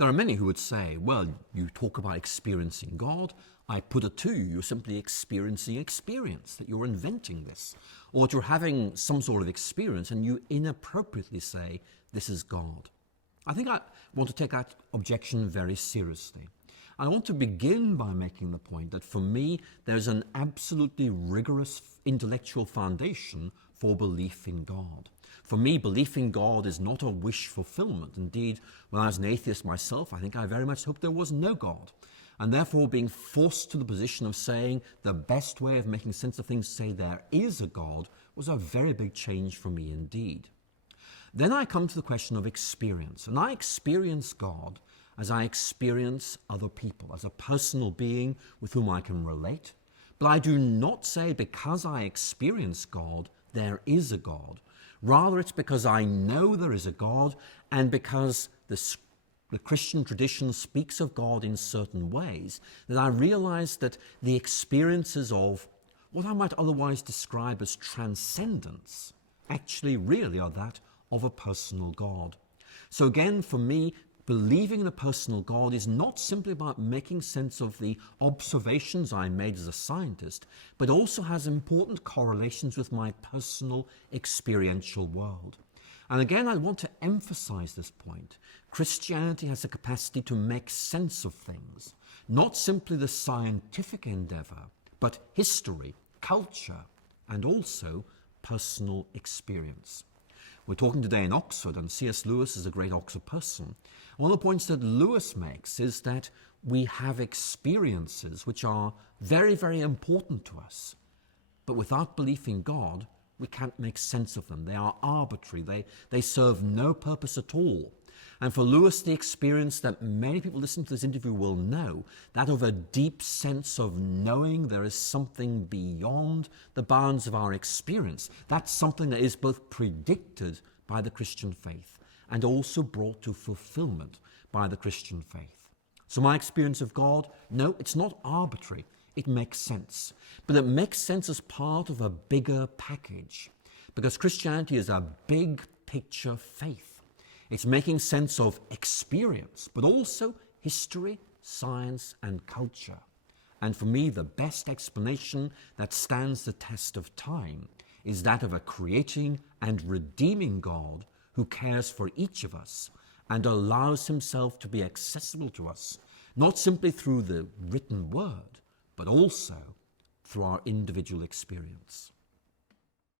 There are many who would say, well, you talk about experiencing God. I put it to you, you're simply experiencing experience, that you're inventing this. Or that you're having some sort of experience and you inappropriately say, this is God. I think I want to take that objection very seriously. I want to begin by making the point that for me, there's an absolutely rigorous intellectual foundation for belief in God. For me, belief in God is not a wish fulfillment. Indeed, when I was an atheist myself, I think I very much hoped there was no God. And therefore, being forced to the position of saying the best way of making sense of things, say there is a God, was a very big change for me indeed. Then I come to the question of experience. And I experience God as I experience other people, as a personal being with whom I can relate. But I do not say because I experience God, there is a God. Rather, it's because I know there is a God and because the Christian tradition speaks of God in certain ways that I realize that the experiences of what I might otherwise describe as transcendence actually really are that of a personal God. So again, for me, believing in a personal God is not simply about making sense of the observations I made as a scientist, but also has important correlations with my personal experiential world. And again, I want to emphasize this point. Christianity has a capacity to make sense of things, not simply the scientific endeavor, but history, culture, and also personal experience. We're talking today in Oxford, and C.S. Lewis is a great Oxford person. One of the points that Lewis makes is that we have experiences which are very, very important to us. But without belief in God, we can't make sense of them. They are arbitrary. They serve no purpose at all. And for Lewis, the experience that many people listening to this interview will know, that of a deep sense of knowing there is something beyond the bounds of our experience, that's something that is both predicted by the Christian faith and also brought to fulfillment by the Christian faith. So my experience of God, no, it's not arbitrary. It makes sense. But it makes sense as part of a bigger package, because Christianity is a big picture faith. It's making sense of experience, but also history, science, and culture. And for me, the best explanation that stands the test of time is that of a creating and redeeming God who cares for each of us and allows himself to be accessible to us, not simply through the written word, but also through our individual experience.